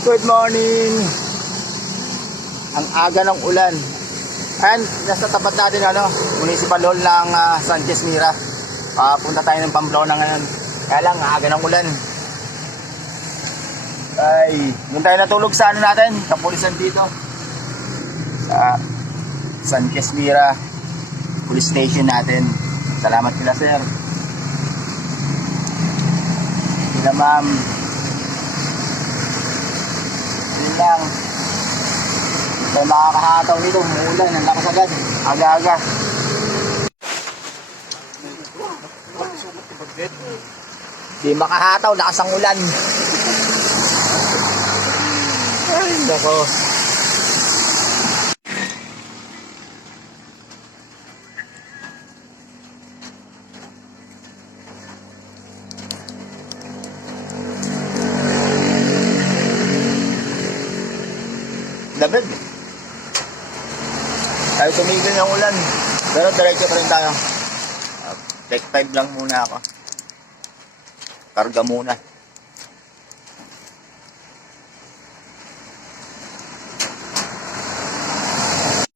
Good morning. Ang aga ng ulan. And nasa tapat natin Municipal Hall ng Sanchez Mira. Papunta tayo ng Pamplona ngayon. Kaya lang aga ng ulan. Ay, doon tayo natulog sa natin, kapulisan dito. Sa Sanchez Mira Police Station natin. Salamat kila sir. Kila ma'am. Yun lang. Tayo makakahataw nito, umuulan, ang lakas agad, aga-aga. Di makahataw, lakas ang ulan. Ay, nako. Lamig. Tayo tumigil ng ulan. Pero diretso pa rin tayo. Take time lang muna ako. Karga muna.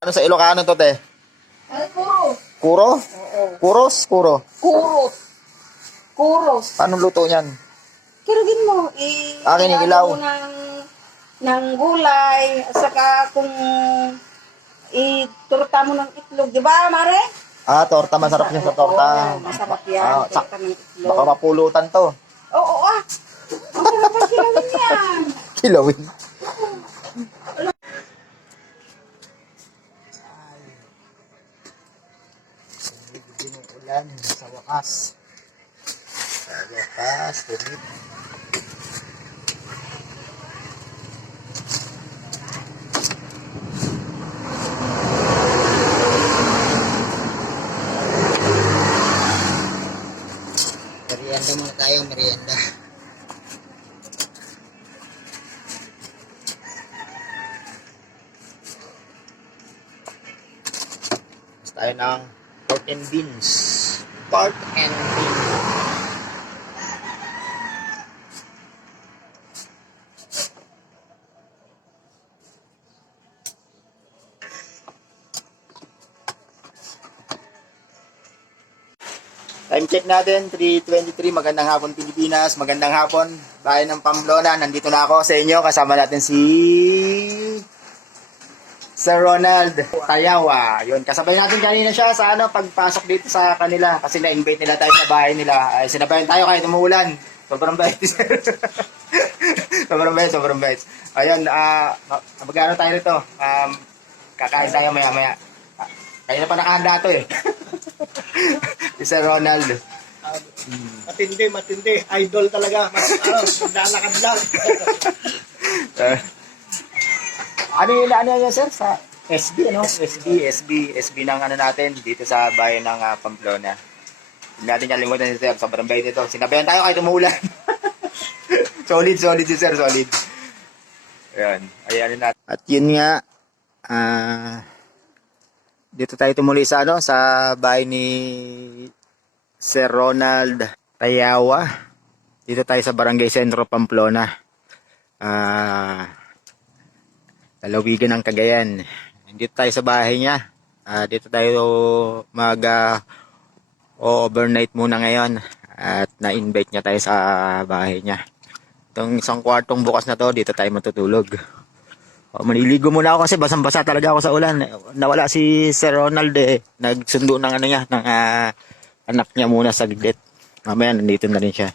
Ano sa Ilocano to, te? Ay, kuro. Kuro? Oo. Kuros? Kuro? Kuros. Kuros. Paano luto niyan? Kirugin mo. Kinikilaw. Mo ng gulay. At saka kung iturta mo ng itlog. Di ba, Mare? Torta. Masarap niya sa torta. Oo, masarap yan. Turta ng itlog. Baka mapulutan to. Oo, masarap ang kilawin yan. Kilawin. Ulan sa wakas. Sa wakas, tumit. Merienda muna tayo, merienda. Mas tayo ng pork and beans. Pork and beans. Time check natin, 3:23. Magandang hapon Pilipinas, magandang hapon bayan ng Pamplona. Nandito na ako sa inyo, kasama natin si Sir Ronald Tayawa. Yun, kasabay natin kanina siya sa pagpasok dito sa kanila kasi na-invite nila tayo sa bahay nila. Ay, sinabayan tayo kahit umuulan. Sobrang bait, sir. sobrang bait. Ayun, magkano tayo rito? Kakain tayo maya-maya. Kaya na pa nakahanda to eh. Si Sir Ronald. Matindi. Idol talaga. Lalakad lang. Ano yun, sir? Sa SB, SB ng natin dito sa bayan ng Pamplona. Hindi natin kalimutan si sir. Sobrang bait ito. Sinabayan tayo kahit umuulan. solid si sir, solid. Ayan natin. At yun nga, dito tayo tumuli sa sa bahay ni Sir Ronald Tayawa. Dito tayo sa Barangay Sentro, Pamplona. Lalawigan ng Cagayan. Dito tayo sa bahay niya. Dito tayo overnight muna ngayon. At na-invite niya tayo sa bahay niya. Itong isang kwartong bukas na to, dito tayo matutulog. Maniligo muna ako kasi basang-basa talaga ako sa ulan. Nawala si Sir Ronald Nagsundo ng ng anak niya muna sa gigit. Mamaya nandito na rin siya.